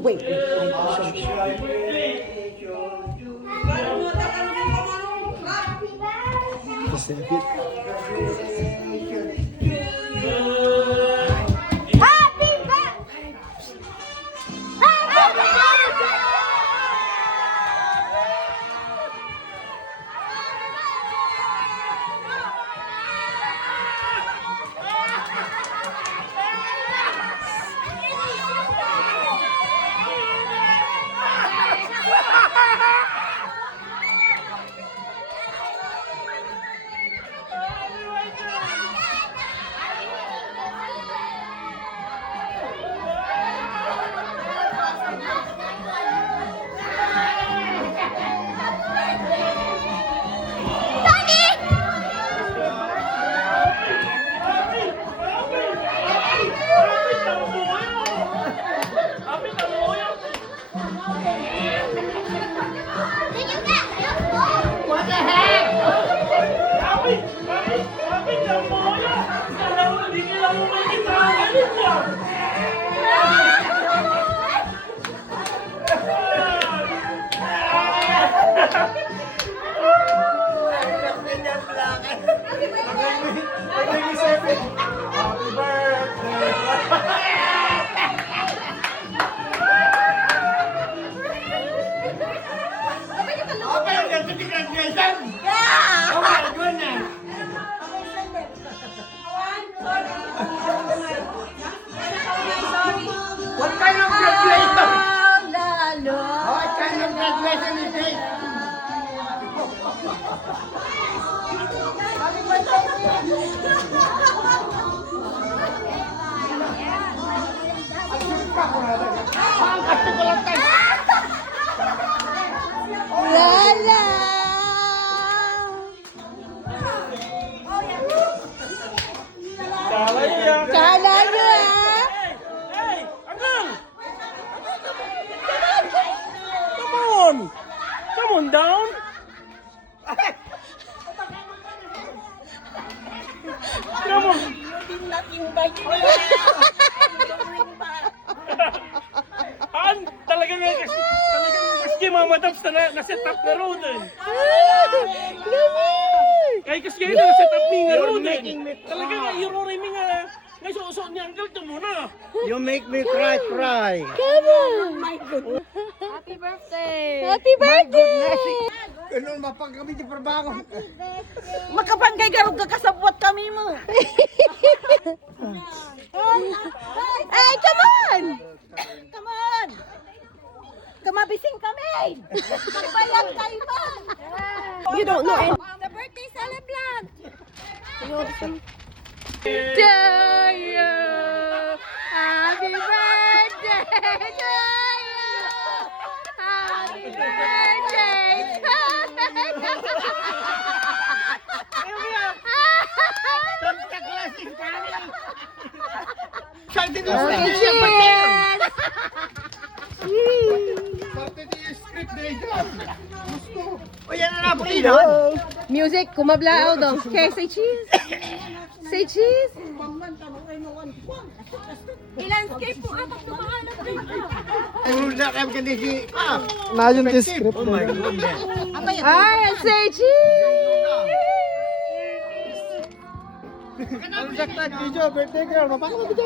wait. What kind of graduation? What kind of graduation is this? Lala! Kala niya! Hey! Angang! Come on! Come on down! Come on! Talagang kasi mamataps na set up na road eh. Kaya kasi yun na set up mi nga road eh. Talagang irori mi nga. Ngay suusok ni Uncle ito muna. You make me cry. Come on! Happy birthday! Happy birthday! Ganun mapag kami di perbangon. Makapanggay garog kakasabwat kami mo. Ay, come on! Come on! Kamabising kami! Magbayag kayo ba? You don't know any... The birthday celebrant! To you! Happy birthday to you! Happy birthday to Sabi ko you! sa Cheers! parte di script day job. Gusto. O yan na po ino. Music, kumablao daw. Okay, say cheese. Say cheese. I-landscape po ka pag tumahanap din ka. Ang na kami kanisi. Imagine this script. Oh my goodness. Alright, say cheese. Ang sakta video, birthday girl. Paano